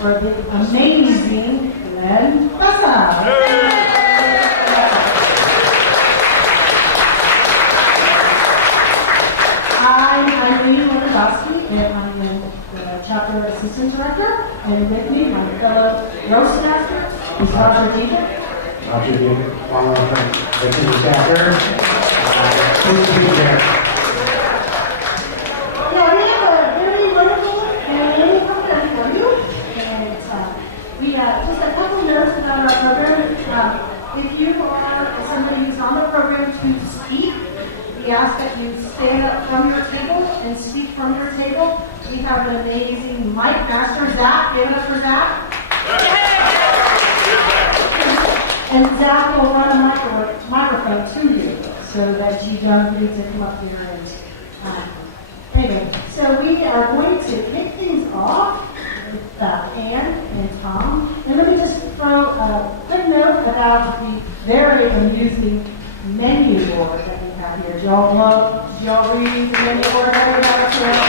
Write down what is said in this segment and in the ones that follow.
for the amazing Glen Besa. I'm Irene Wojciechowski, and I'm the chapter assistant director. And with me, my fellow roast master is Roger Deaver. Roger Deaver, follow from the chapter. Pleased to be here. Yeah, we have a very wonderful and program for you. And we have just a couple notes about our program. If you are somebody who's on the program to speak, we ask that you stand up from your table and speak from your table. We have an amazing mic master, Zach. Give it up for Zach. And Zach will run a microphone to you so that you don't need to come up here and anyway, so we are going to kick things off with Ann and Tom. And let me just throw a quick note about the very amusing menu board that we have here. Do y'all read the menu board that we have here?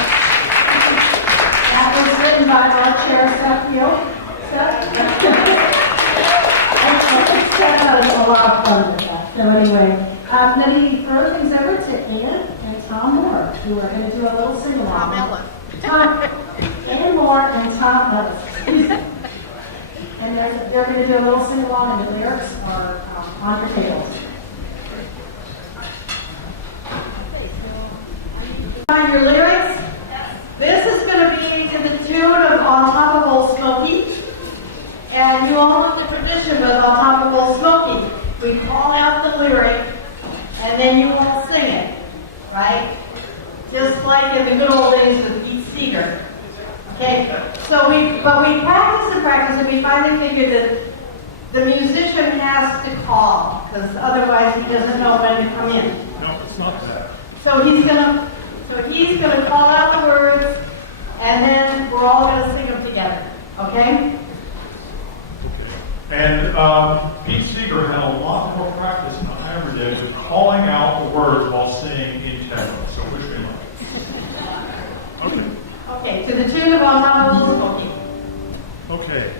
That was written by our chair, Seth Field. A lot of fun with that. So anyway, let me throw things over to Ann and Tom Moore, who are going to do a little sing-along. Ann Moore and Tom Ellis. And they're going to do a little sing-along, and the lyrics are on your tables. Find your lyrics. This is going to be to the tune of On Top of Old Smoky. And you all know the tradition with On Top of Old Smoky. We call out the lyric, and then you all sing it, right? Just like in the good old days with Pete Seeger. Okay, but we practice, and we finally figured that the musician has to call, because otherwise he doesn't know when to come in. No, it's not that. So he's gonna call out the words, and then we're all gonna sing them together. Okay? And Pete Seeger had a lot more practice than I ever did with calling out the words while singing in tempo. So wish me luck. Okay. Okay, to the tune of On Top of Old Smoky. Okay.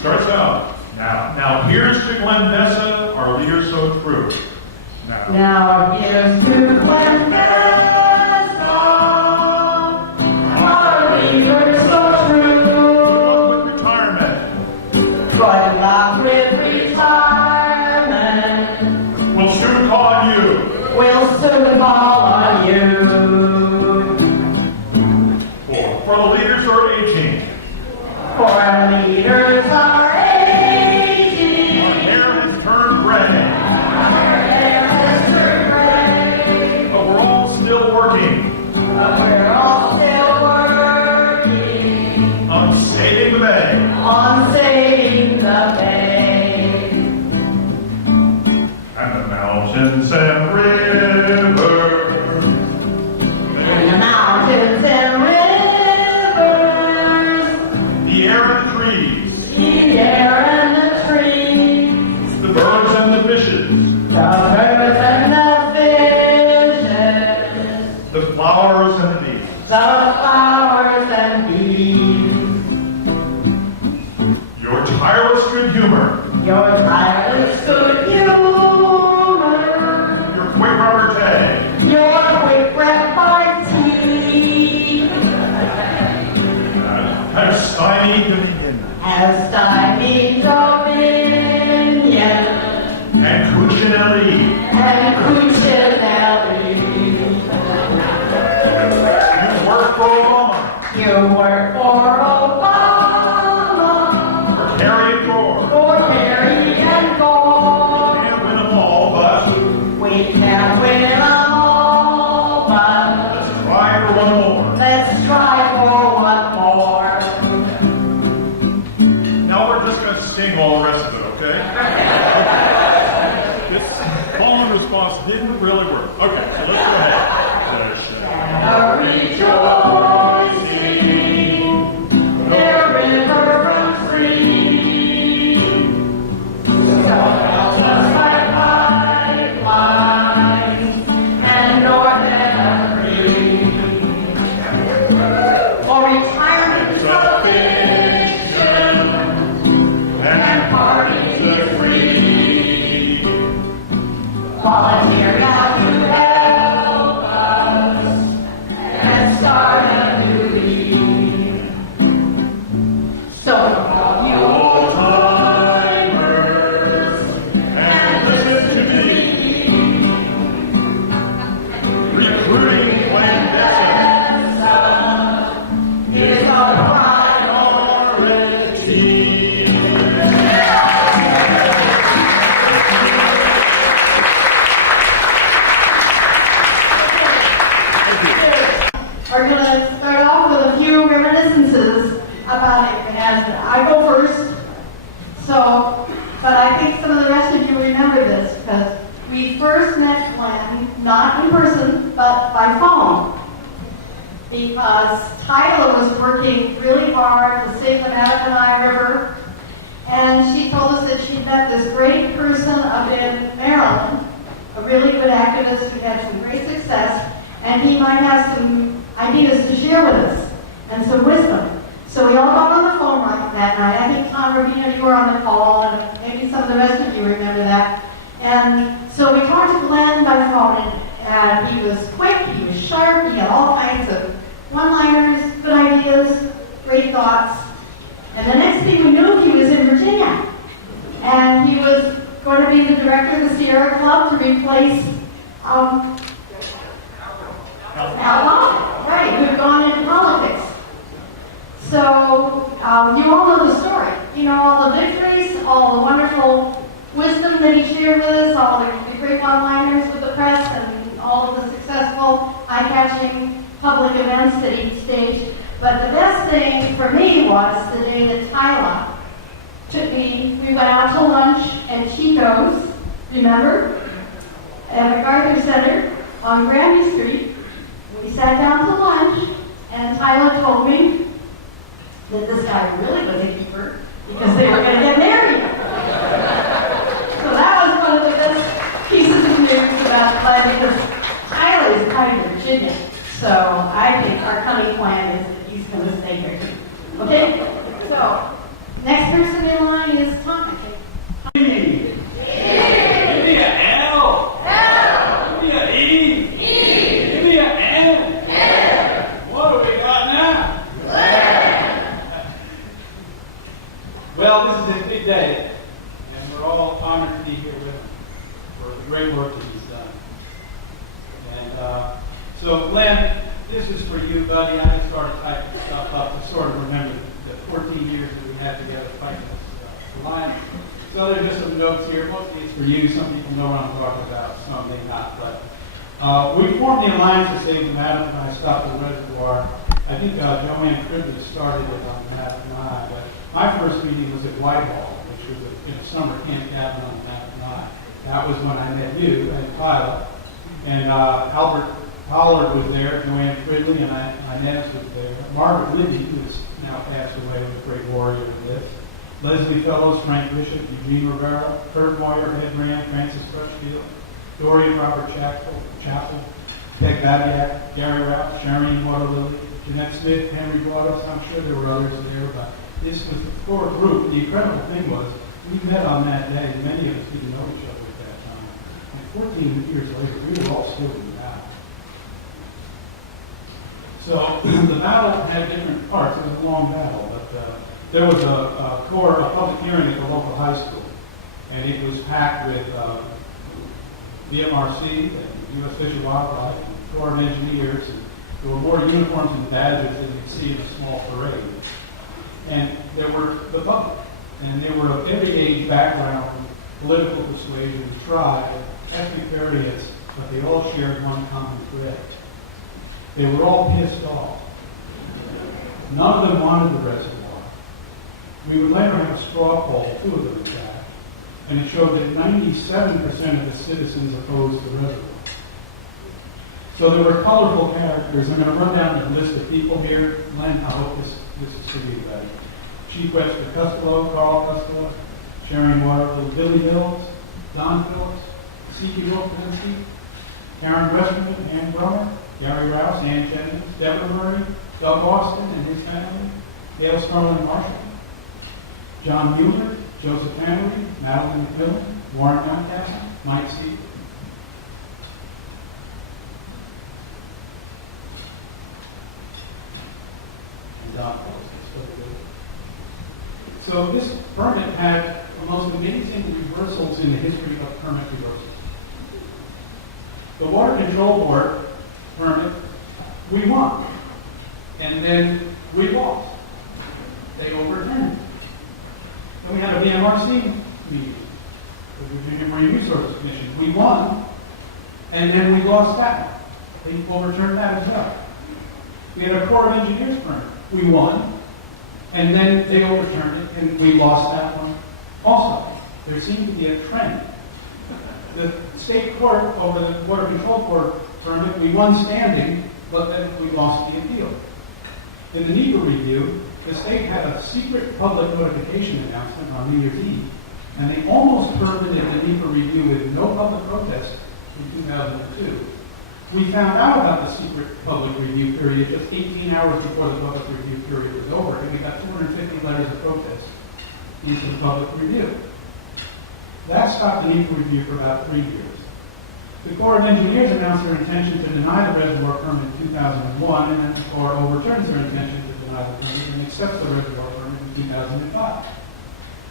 Starts out. Now here's to Glen Besa, our leader so true. Now here's to Glen Besa, our leader so true. With retirement. Going back with retirement. We'll soon call on you. We'll soon call on you. For the leaders who are aging. For our leaders are aging. Our hair has turned gray. But we're all still working. On saving the bay. On saving the bay. And the mountains and rivers. And the mountains and rivers. The air and the trees. The air and the trees. The birds and the fishes. The birds and the fishes. The flowers and the bees. The flowers and bees. Your tireless good humor. Your tireless good humor. Your quick repartee. Your quick repartee. Has stymied dominion. Has stymied dominion. And Cuccinelli. And Cuccinelli. You work for Obama. You work for Obama. For Kerry and Gore. For Kerry and Gore. Can't win them all, but We can't win them all, but let's try for one more. let's try for one more. Now we're just going to sing all the rest of it, okay? This call and response didn't really work. Okay. Volunteer now to help us and start a new league. So from all you old-timers and listen to me. Recruiting Glen Besa is our priority. We're going to start off with a few reminiscences about it, and I go first. But I think some of the rest of you remember this because we first met Glen not in person but by phone because Tyler was working really hard to save the Mattaponi River, and she told us that she'd met this great person up in Maryland, a really good activist who had some great success, and he might have some ideas to share with us and some wisdom. So we all got on the phone right that night. I think Tom Rubino, you were on the call, and maybe some of the rest of you remember that. And so we talked to Glen by phone, and he was quick, he was sharp, he had all kinds of one-liners, good ideas, great thoughts. And the next thing we knew, he was in Virginia. And he was going to be the director of the Sierra Club to replace Al, right, who had gone into politics. So you all know the story. You know all the victories, all the wonderful wisdom that he shared with us, all the great one-liners with the press, and all of the successful, eye-catching public events that he staged. But the best thing for me was the day that Tyler took me. We went out to lunch at Chico's, remember? At MacArthur Center on Granby Street. We sat down to lunch, and Tyler told me that this guy really was a keeper because they were going to get married. So that was one of the best pieces of news about Glen because Tyler is kind of Virginia. So I think our coming plan is that he's going to stay here. Okay? So, next person in line is Tom. Give me an L. Give me an E. Give me an N. What do we got now? Well, this is a big day, and we're all honored to be here with him for the great work that he's done. And so, Glen, this is for you, buddy. I just started typing stuff up to sort of remember the 14 years that we had together fighting this line. So there's just some notes here. Mostly it's for you. Some people know what I'm talking about, some may not. But we formed the Alliance to Save the Mattaponi Stop the Reservoir. I think Joanne Cribbs started it on Mattaponi, but my first meeting was at Whitehall, which was in a summer camp cabin on Mattaponi. That was when I met you and Tyler. And Albert Pollard was there, Joanne Fridley, and Inez was there. Margaret Libby, who has now passed away, was a great warrior in this. Leslie Fellows, Frank Bishop, Eugene Rivera, Kurt Moyer, Ed Rand, Francis Crutchfield, Dorian Robert Chappell, Peg Babiak, Gary Ralph, Sharon Waterlily, Jeanette Smith, Henry Waters. I'm sure there were others there, but this was the core group. The incredible thing was, we met on that day, and many of us didn't know each other at that time. And 14 years later, we were all still in the battle. So the battle had different parts. It was a long battle, but there was a public hearing at the local high school, and it was packed with VMRC and U.S. Fish and Wildlife and Corps of Engineers, and there were more uniforms and badges than you'd see in a small parade. And there were the public, and they were of every age, background, political persuasion, tribe, ethnic variance, but they all shared one common thread. They were all pissed off. None of them wanted the reservoir. We would later have a straw poll, 2 of them in fact, and it showed that 97% of the citizens opposed the reservoir. So there were colorful characters. I'm going to run down the list of people here. Glen, I hope this is for you, buddy. Chief Webster Costello, Carl Costello, Sharon Waterville, Billy Hills, Don Phillips, C.P. Wilkinson, Karen Westerman, Ann Bremer, Gary Rouse, Ann Jennings, Deborah Murray, Doug Austin and his family, Gail Starling Marshall, John Mueller, Joseph Hanley, Madeline McMillan, Warren Mountcastle, Mike Seaver. dump. So this permit had the most amazing reversals in the history of permit reversals. The Water Control Board permit, we won. And then we lost. They overturned it. Then we had a VMRC meeting, the Virginia Marine Resources Commission. We won, and then we lost that one. They overturned that as well. We had a Corps of Engineers permit. We won, and then they overturned it, and we lost that one also. There seemed to be a trend. The state court over the Water Control Board permit, we won standing, but then we lost the appeal. In the NEPA review, the state had a secret public notification announcement on New Year's Eve, and they almost permitted the NEPA review with no public protest in 2002. We found out about the secret public review period just 18 hours before the public review period was over, and we got 250 letters of protest into the public review. That stopped the NEPA review for about 3 years. The Corps of Engineers announced their intention to deny the reservoir permit in 2001, and then the Corps overturns their intention to deny the permit and accepts the reservoir permit in 2005.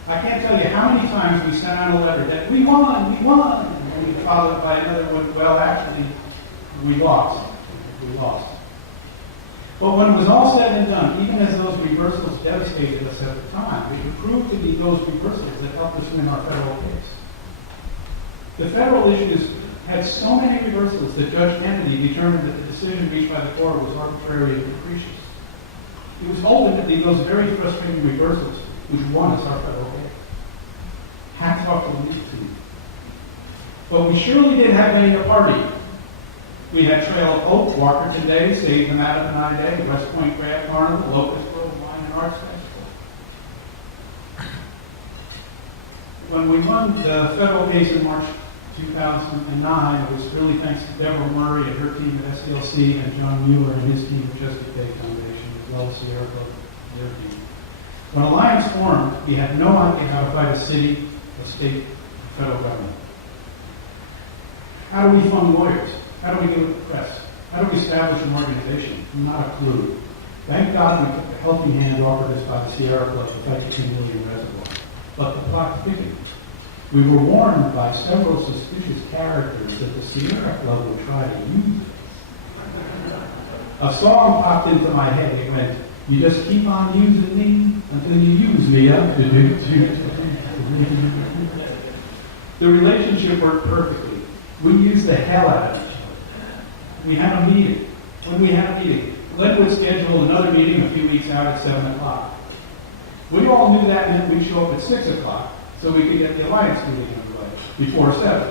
I can't tell you how many times we sent out a letter that we won, and we followed it by another one, well, actually, we lost. But when it was all said and done, even as those reversals devastated us at the time, it proved to be those reversals that helped us win our federal case. The federal issues had so many reversals that Judge Kennedy determined that the decision reached by the court was arbitrary and capricious. It was ultimately those very frustrating reversals which won us our federal case. Hats off to the legal team. But we surely did have many a party. We had Trail of Hope, Walkerton Day, Save the Mattaponi Day, West Point Grad Carnival, Locust Grove Wine and Arts Festival. When we won the federal case in March 2009, it was really thanks to Deborah Murray and her team at SDLC and John Mueller and his team at Chesapeake Bay Foundation, as well as Sierra Club and their team. When Alliance formed, we had no idea how to fight a city, a state, a federal government. How do we fund lawyers? How do we get with the press? How do we establish an organization? Not a clue. Thank God we took the helping hand offered us by the Sierra Club to fight the 2 million reservoir. But the plot thickened. We were warned by several suspicious characters that the Sierra Club would try to use it. A song popped into my head. It went, "You just keep on using me until you use me up." The relationship worked perfectly. We used the hell out of each other. We had a meeting. When we had a meeting, Glen would schedule another meeting a few weeks out at 7 o'clock. We all knew that meant we'd show up at 6 o'clock so we could get the Alliance meeting underway before 7.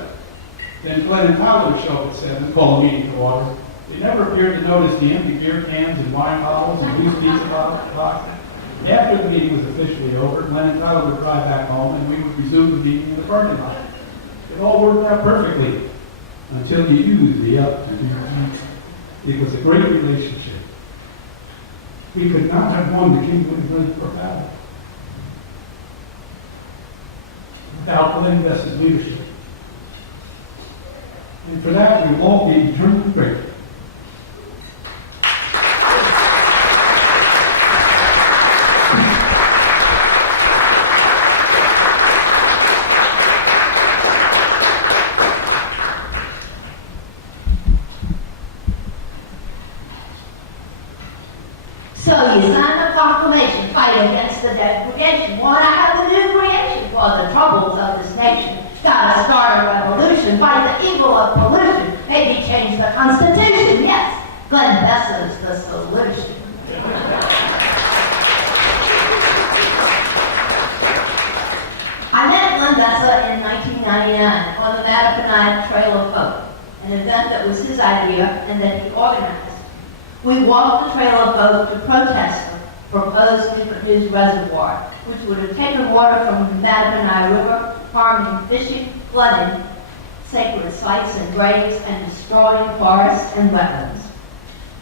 Then Glen and Tyler would show up at 7, call the meeting to order. They never appeared to notice the empty beer cans and wine bottles and used pizza bottles. After the meeting was officially over, Glen and Tyler would drive back home and we would resume the meeting in the parking lot. It all worked out perfectly until you used the up. It was a great relationship. We could not have won the Kingwood for battle without Glen Besa's leadership. And for that, we will all be eternally grateful. So you sign a proclamation, fight against the degradation. Want to have a new creation for the troubles of this nation. Gotta start a revolution, fight the evil of pollution, maybe change the Constitution. Yes, Glen Besa is the solution. I met Glen Besa in 1999 on the Mattaponi Trail of Hope, an event that was his idea and that he organized. We walked the Trail of Hope to protest the proposed Newport News Reservoir, which would have taken water from the Mattaponi River, harming fishing, flooding sacred sites and graves, and destroying forests and wetlands.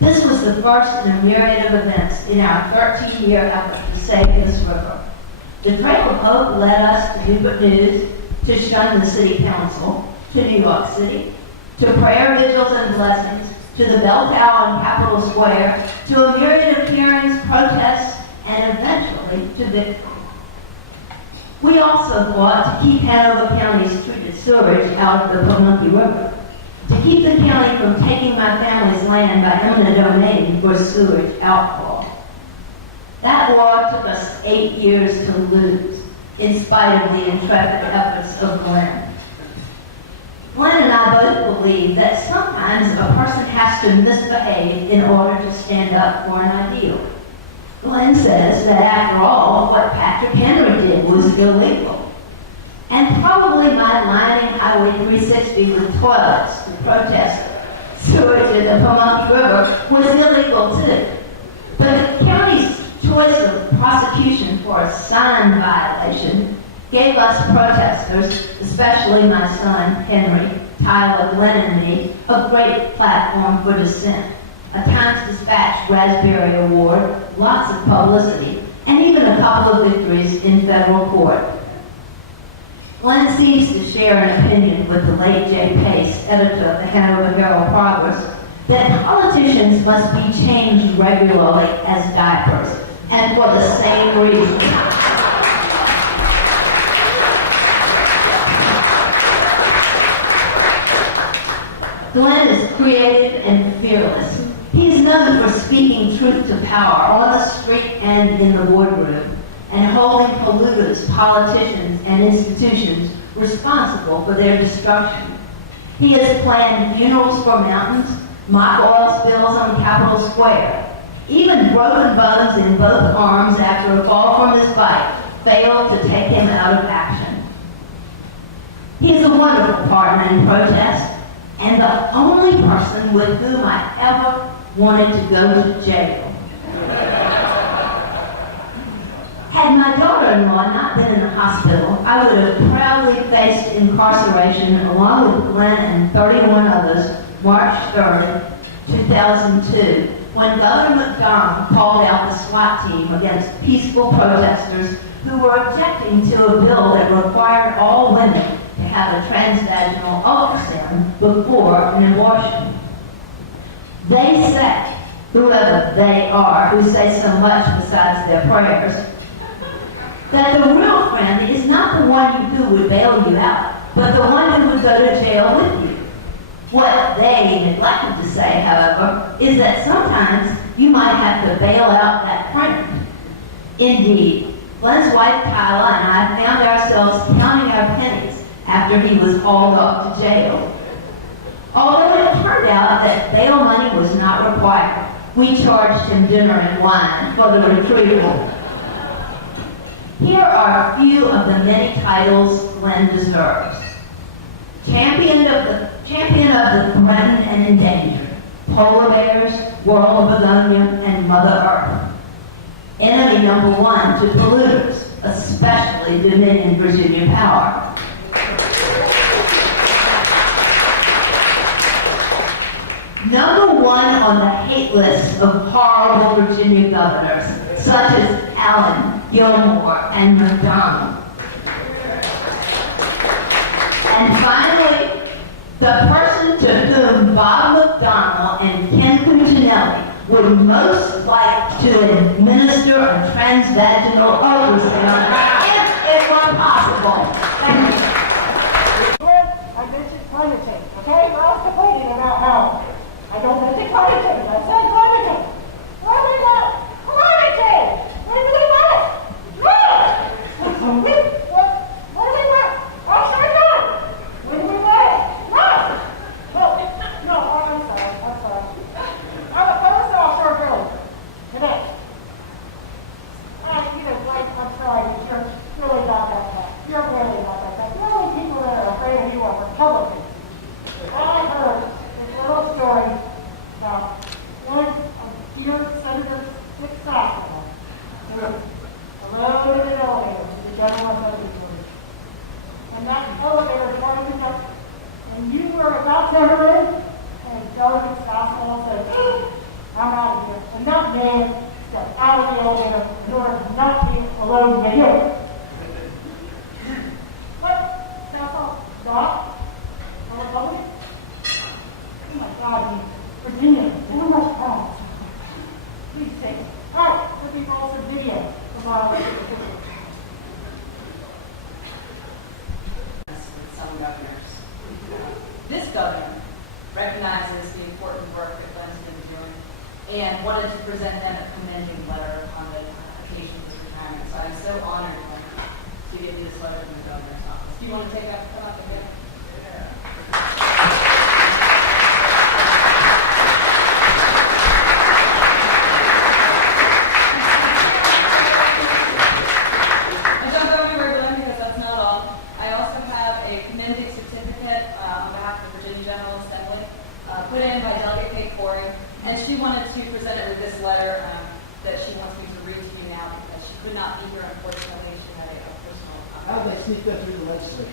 This was the first in a myriad of events in our 13-year effort to save this river. The Trail of Hope led us to Newport News, to shun the city council, to New York City, to prayer vigils and blessings, to the bell tower in Capitol Square, to a myriad of hearings, protests, and eventually to victory. We also fought to keep Hanover County's treated sewage out of the Pamunkey River, to keep the county from taking my family's land by eminent domain for sewage outfall. That war took us 8 years to lose, in spite of the intrepid efforts of Glen. Glen and I both believe that sometimes a person has to misbehave in order to stand up for an ideal. Glen says that after all, what Patrick Henry did was illegal. And probably my lining Highway 360 with toilets to protest sewage in the Pamunkey River was illegal too. But the county's choice of prosecution for a sign violation gave us protesters, especially my son Henry, Tyler, Glen, and me, a great platform for dissent. A Times-Dispatch Raspberry Award, lots of publicity, and even a couple of victories in federal court. Glen seems to share an opinion with the late Jay Pace, editor of the Hanover Herald Progress, that politicians must be changed regularly as diapers, and for the same reason. Glen is creative and fearless. He is known for speaking truth to power on the street and in the boardroom, and holding polluters, politicians, and institutions responsible for their destruction. He has planned funerals for mountains, mock oil spills on Capitol Square, even broken bones in both arms after a fall from his bike failed to take him out of action. He is a wonderful partner in protest, and the only person with whom I ever wanted to go to jail. Had my daughter-in-law not been in the hospital, I would have proudly faced incarceration along with Glen and 31 others March 3rd, 2002, when Governor McDonald called out the SWAT team against peaceful protesters who were objecting to a bill that required all women to have a transvaginal ultrasound before an abortion. They say, whoever they are, who say so much besides their prayers, that the real friend is not the one who would bail you out, but the one who would go to jail with you. What they neglected to say, however, is that sometimes you might have to bail out that friend. Indeed, Glen's wife Kyla and I found ourselves counting our pennies after he was hauled off to jail. Although it turned out that bail money was not required, we charged him dinner and wine for the retrieval. Here are a few of the many titles Glen deserves. Champion of the threatened and endangered, polar bears, world of begonia, and Mother Earth. Enemy number one to polluters, especially Dominion Virginia Power. Number one on the hate list of horrible Virginia governors, such as Allen, Gilmore, and McDonald. And finally, the person to whom Bob McDonnell and Ken Cuccinelli would most like to administer a transvaginal ultrasound if it were possible. Thank you. I mentioned climate change, okay? We're all complaining about how I don't mention climate change. I said climate change. What do we want? Climate change! What do we want? What do we want? Offshore gun! When do we want it? No! No, I'm sorry. I was offshore drilling today. I'm sorry, you're really not that bad. You're really not that bad. The only people that are afraid of you are Republicans. I heard this little story about one of dear Senator Dick Sackler who rode in an elevator to the General Assembly building. And that elevator started up, and you were about to enter in, and Delegate Sackler said, I'm out of here. And that man stepped out of the elevator in order to not be alone with you. But Sackler stopped for governors. This governor recognizes the important work that Glen's been doing and wanted to present them a commending letter on the occasion of his retirement. So I'm so honored, Glenn, to give you this letter from the governor's office. Do you want to come up and get it? And don't go anywhere, Glenn, because that's not all. I also have a commending certificate on behalf of the Virginia General Assembly, put in by Delegate Kate Corey, and she wanted to present it with this letter that she wants me to read to you now because she could not be here, unfortunately. She had a personal How did they sneak that through the legislature?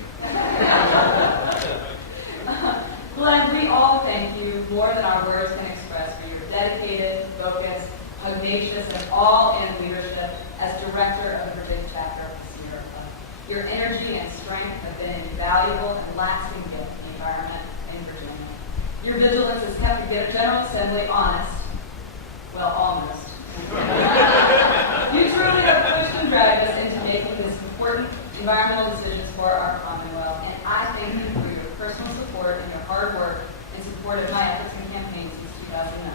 Glenn, we all thank you more than our words can express for your dedicated, focused, pugnacious, and all-in leadership as director of the Virginia chapter of the Sierra Club. Your energy and strength have been an invaluable and lasting gift to the environment in Virginia. Your vigilance has kept the General Assembly honest. Well, almost. You truly have pushed and dragged us into making this important environmental decisions for our Commonwealth, and I thank you for your personal support and your hard work in support of my efforts and campaign since 2009.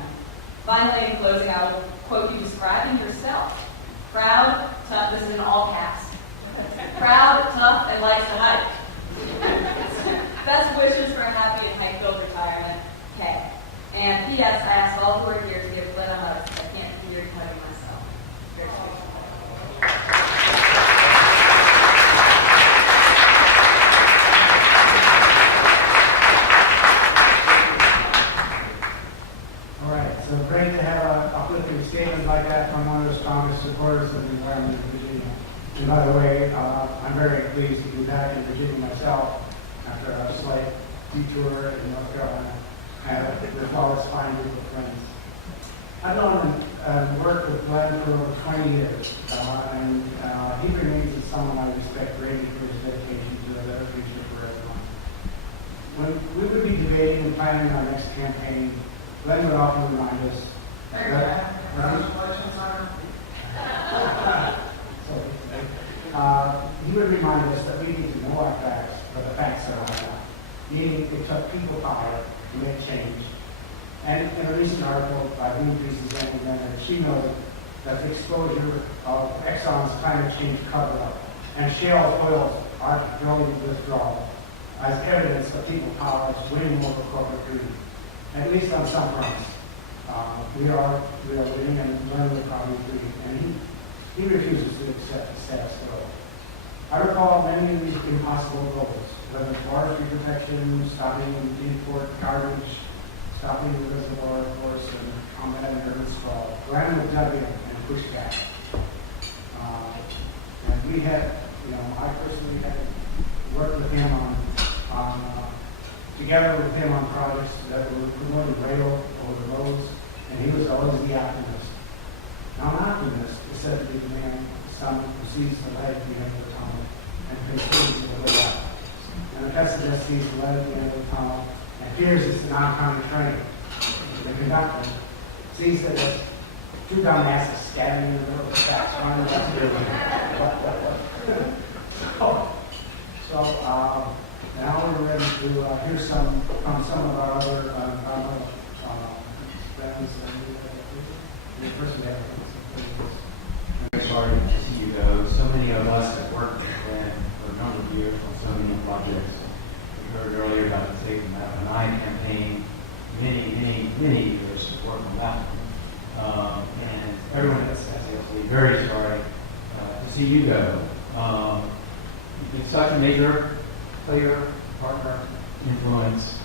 Finally, in closing, I will quote you describing yourself. Proud, tough, this is in all caps. Proud, tough, and likes to hike. Best wishes for a happy and hike-filled retirement, Kay. And P.S. I asked all who are here to give Glenn a hug. I can't be here hugging myself. Very sweet. All right, so great to have a uplifting statement like that from one of the strongest supporters of the environment in Virginia. And by the way, I'm very pleased to be back in Virginia myself after a slight detour in North Carolina. With all this fine group of friends. I've known and worked with Glen for over 20 years, and he remains someone I respect greatly for his dedication to a better future for everyone. When we would be debating and planning our next campaign, Glen would often remind us that he would remind us that we need to know our facts, but the facts are not enough. Meaning it took people power to make change. And in a recent article by Greenpeace's Andy Leonard, she noted that the exposure of Exxon's climate change cover-up and shale oil's petroleum withdrawal as evidence that people power is winning over corporate greed. At least on some fronts. We are winning and learning the probably agree. And he refuses to accept the status quo. I recall many of these impossible goals, whether it's forestry protection, stopping import garbage, stopping the reservoir, of course, and combating urban sprawl. Glen would dug in and push back. And we had, I personally had worked with him together with him on projects that were promoting rail over the roads, and he was always the optimist. Now, an optimist is said to be the man who sees the light at the end of the tunnel and continues to live out. And the pessimist sees the light at the end of the tunnel and fears it's an oncoming train. The conductor sees that there's two dumbasses scattering in the middle of the tracks, running up to the So, now we're ready to hear from some of our other friends. And first we have Very sorry to see you go. So many of us have worked with Glen for a number of years on so many projects. We heard earlier about the Take the Map and I campaign. Many years of work on that one. And everyone that's absolutely very sorry to see you go. You've been such a major player, partner, influence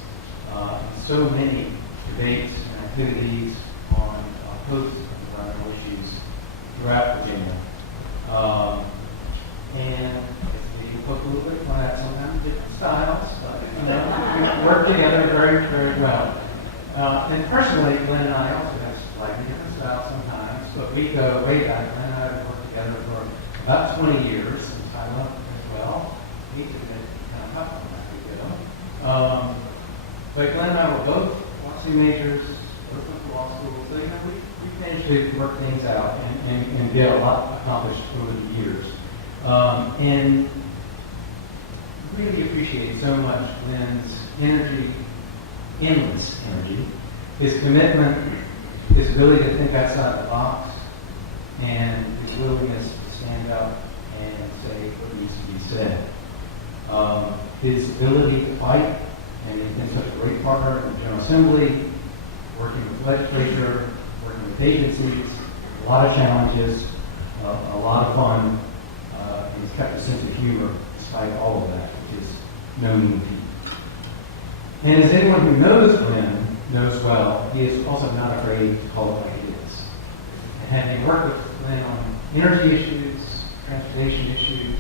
in so many debates and activities on hosts of environmental issues throughout Virginia. And we talk a little bit about sometimes different styles, but we work together very, very well. And personally, Glen and I also have slightly different styles sometimes, but we go way back. Glen and I have worked together for about 20 years since I left as well. He did it kind of tough when I did them. But Glen and I were both Washington majors, both went to law school, so we managed to work things out and get a lot accomplished over the years. And really appreciate so much Glenn's energy, endless energy, his commitment, his ability to think outside the box, and his willingness to stand up and say what needs to be said. His ability to fight, and he's been such a great partner in the General Assembly, working with legislature, working with agencies, a lot of challenges, a lot of fun, and he's kept a sense of humor despite all of that, which is no mean feat. And as anyone who knows Glenn knows well, he is also not afraid to call it like it is. And having worked with Glenn on energy issues, transportation issues,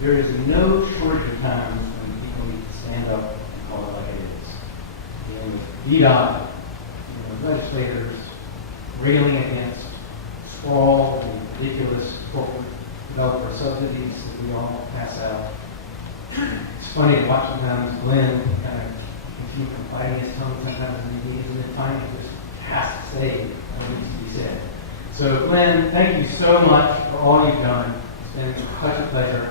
there is no shortage of times when people need to stand up and call it like it is. You know, with VDOT, legislators railing against sprawl and ridiculous corporate developer subsidies that we all pass out. It's funny to watch sometimes Glenn kind of continue confiding his tongue sometimes in meetings, and then finally just has to say what needs to be said. So Glenn, thank you so much for all you've done. It's been such a pleasure.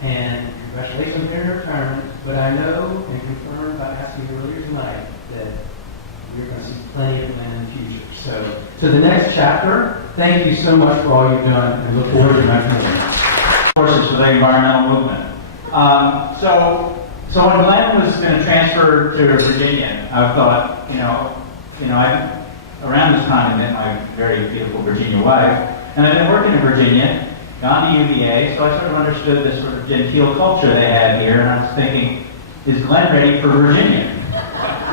And congratulations on your retirement. But I know and confirmed by asking you earlier tonight that you're going to see plenty of Glenn in the future. So, to the next chapter, thank you so much for all you've done, and look forward to your next meeting. Forces for the environmental movement. So when Glenn was going to transfer to Virginia, I thought, I around this time I met my very beautiful Virginia wife, and I've been working in Virginia, gone to UVA, so I sort of understood this sort of genteel culture they had here, and I was thinking, is Glenn ready for Virginia?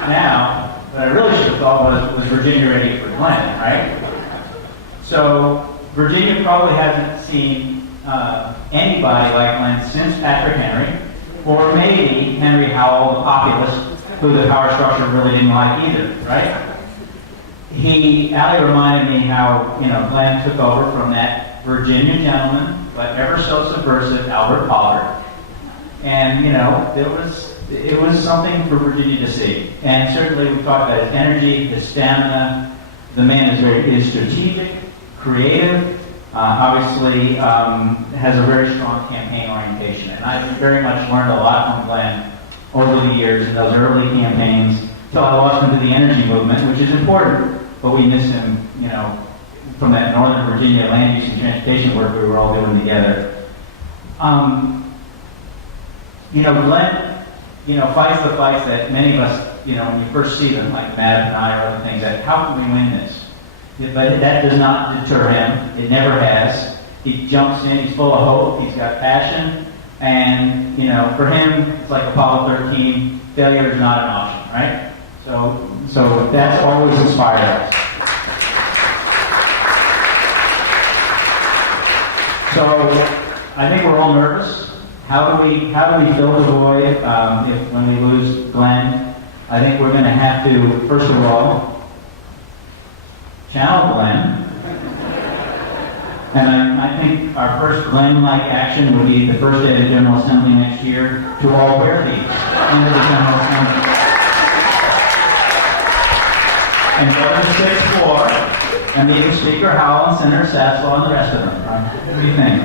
Now, what I really should have thought was Virginia ready for Glenn, right? So Virginia probably hasn't seen anybody like Glenn since Patrick Henry, or maybe Henry Howell, the populist, who the power structure really didn't like either, right? Ali reminded me how, Glenn took over from that Virginia gentleman, but ever so subversive, Albert Pollard. And, it was something for Virginia to see. And certainly we talked about his energy, his stamina. The man is strategic, creative, obviously has a very strong campaign orientation. And I've very much learned a lot from Glenn over the years in those early campaigns until I lost him to the energy movement, which is important, but we miss him, from that Northern Virginia land use and transportation work we were all doing together. Glenn, fights the fights that many of us, when you first see them, like Matt and I or other things, that how can we win this? But that does not deter him. It never has. He jumps in. He's full of hope. He's got passion. And, for him, it's like Apollo 13. Failure is not an option, right? So that's always inspired us. So I think we're all nervous. How do we fill the void when we lose Glenn? I think we're going to have to, first of all, channel Glenn. And I think our first Glenn-like action would be the first day of the General Assembly next year to all wear these into the General Assembly. And go to the 6th floor and meet with Speaker Howell and Senator Sasswell and the rest of them. Right? What do you think?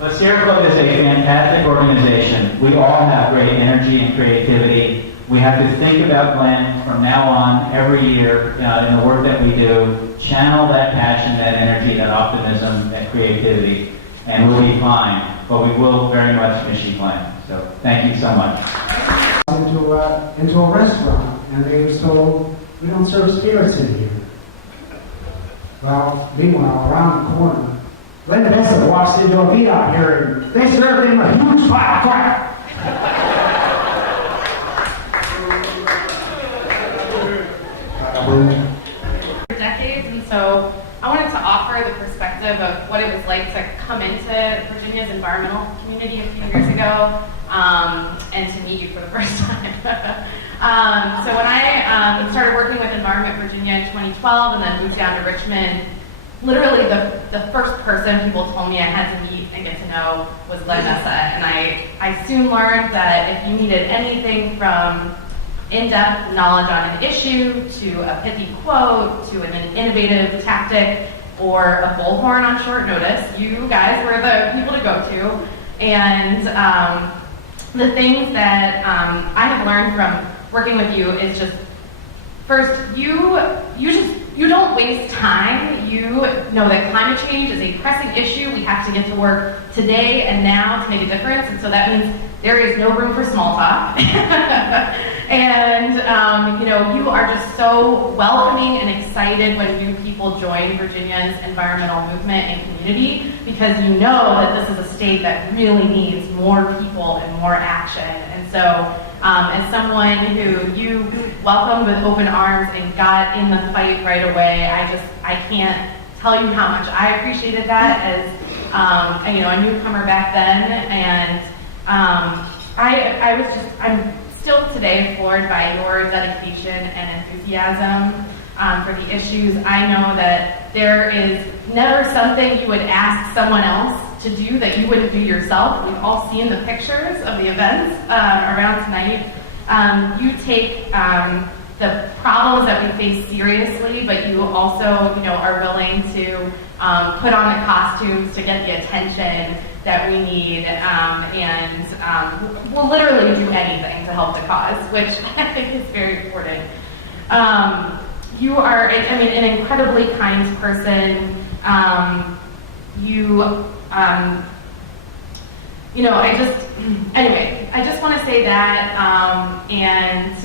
But Sierra Club is a fantastic organization. We all have great energy and creativity. We have to think about Glenn from now on every year in the work that we do, channel that passion, that energy, that optimism, that creativity, and we'll be fine. But we will very much miss you, Glenn. So thank you so much. Into a restaurant, and they were told, we don't serve spirits in here. Well, meanwhile, around the corner, Glen Besa walks into a VDOT here, and they serve him a huge pot of crap. For decades, and so I wanted to offer the perspective of what it was like to come into Virginia's environmental community a few years ago, and to meet you for the first time. So when I started working with Environment Virginia in 2012 and then moved down to Richmond, literally the first person people told me I had to meet and get to know was Glen Besa. And I soon learned that if you needed anything from in-depth knowledge on an issue to a pithy quote to an innovative tactic, or a bullhorn on short notice. You guys were the people to go to. And the things that I have learned from working with you is just, first, you don't waste time. You know that climate change is a pressing issue. We have to get to work today and now to make a difference. And so that means there is no room for small talk. And, you are just so welcoming and excited when new people join Virginia's environmental movement and community, because you know that this is a state that really needs more people and more action. And so, as someone who you welcomed with open arms and got in the fight right away, I can't tell you how much I appreciated that as a newcomer back then. And I'm still today floored by your dedication and enthusiasm for the issues. I know that there is never something you would ask someone else to do that you wouldn't do yourself. We've all seen the pictures of the events around tonight. You take the problems that we face seriously, but you also, are willing to put on the costumes to get the attention that we need, and we'll literally do anything to help the cause, which I think is very important. You are, an incredibly kind person. I just want to say that, and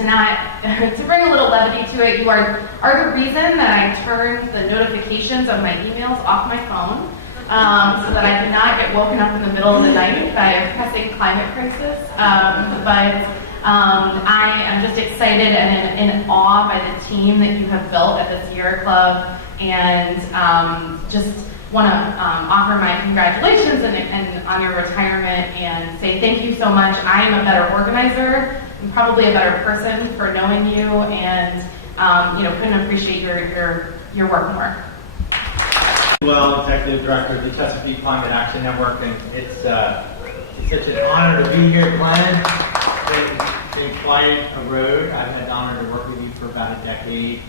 to bring a little levity to it, you are the reason that I turned the notifications of my emails off my phone, so that I do not get woken up in the middle of the night by a pressing climate crisis. But I am just excited and in awe by the team that you have built at the Sierra Club, and just want to offer my congratulations and on your retirement, and say thank you so much. I am a better organizer and probably a better person for knowing you, and couldn't appreciate your work more. Well, Executive Director of the Chesapeake Climate Action Network, and it's such an honor to be here, Glenn. It's been quite a road. I've had the honor to work with you for about a decade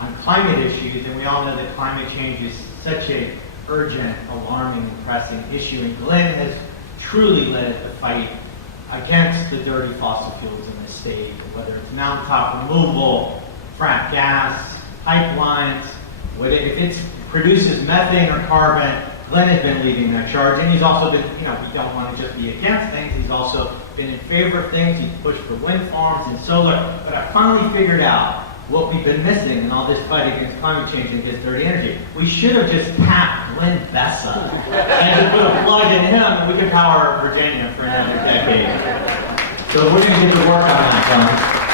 on climate issues, and we all know that climate change is such a urgent, alarming, and pressing issue, and Glen has truly led the fight against the dirty fossil fuels in the state, whether it's mountaintop removal, frack gas, pipelines, if it produces methane or carbon. Glen has been leading that charge, and he's also been, we don't want to just be against things, he's also been in favor of things. He's pushed for wind farms and solar, but I finally figured out what we've been missing in all this fight against climate change and against dirty energy. We should have just tapped Glen Besa and just put a plug in him, and we could power Virginia for another decade. So we're going to get to work on that,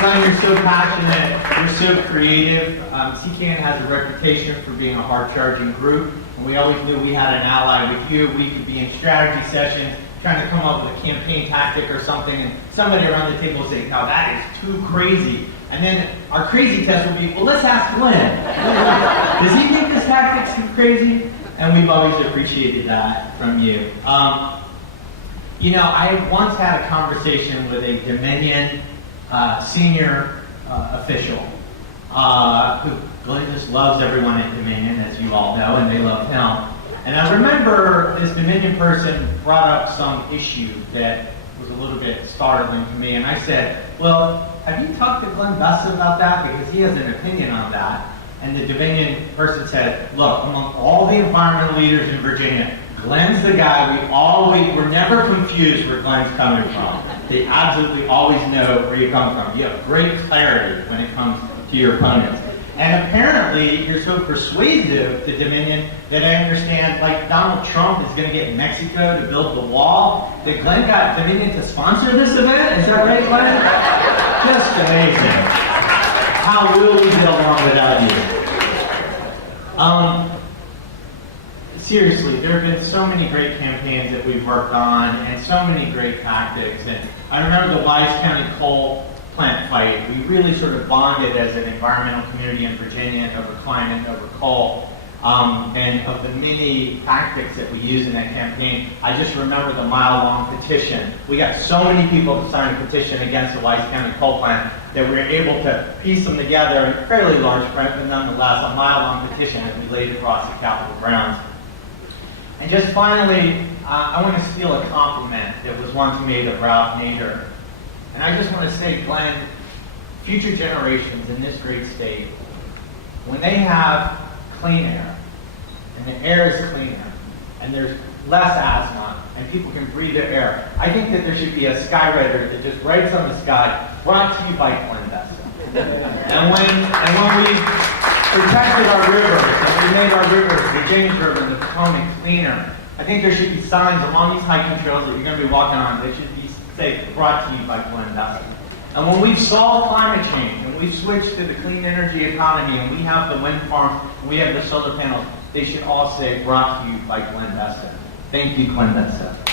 Glen, you're so passionate, you're so creative. CCAN has a reputation for being a hard-charging group, and we always knew we had an ally with you. We could be in strategy sessions trying to come up with a campaign tactic or something, and somebody around the table will say, "No, that is too crazy." And then our crazy test would be, "Well, let's ask Glen. Does he think this tactic's too crazy?" And we've always appreciated that from you. I once had a conversation with a Dominion senior official who Glen just loves everyone at Dominion, as you all know, and they love him. And I remember this Dominion person brought up some issue that was a little bit startling to me, and I said, "Well, have you talked to Glen Besa about that? Because he has an opinion on that." And the Dominion person said, "Look, among all the environmental leaders in Virginia, Glen's the guy we're never confused where Glen's coming from. They absolutely always know where you come from. You have great clarity when it comes to your opponents." And apparently, you're so persuasive to Dominion that I understand, like Donald Trump is going to get Mexico to build the wall, that Glen got Dominion to sponsor this event. Is that right, Glen? Just amazing. How will we get along without you? Seriously, there have been so many great campaigns that we've worked on, and so many great tactics. And I remember the Wise County coal plant fight. We really sort of bonded as an environmental community in Virginia over climate, over coal. And of the many tactics that we used in that campaign, I just remember the mile-long petition. We got so many people to sign a petition against the Wise County coal plant that we were able to piece them together in a fairly large print, but nonetheless a mile-long petition that we laid across the Capitol grounds. And just finally, I want to steal a compliment that was once made of Ralph Nader. And I just want to say, Glenn, future generations in this great state, when they have clean air, and the air is cleaner, and there's less asthma, and people can breathe the air, I think that there should be a skywriter that just writes on the sky, brought to you by Glen Besa. And when we protected our rivers, and we made our rivers, the James River and the Potomac, cleaner, I think there should be signs along these hiking trails that you're going to be walking on that should be say, brought to you by Glen Besa. And when we've solved climate change, and we've switched to the clean energy economy, and we have the wind farms, and we have the solar panels, they should all say, brought to you by Glen Besa. Thank you, Glen Besa.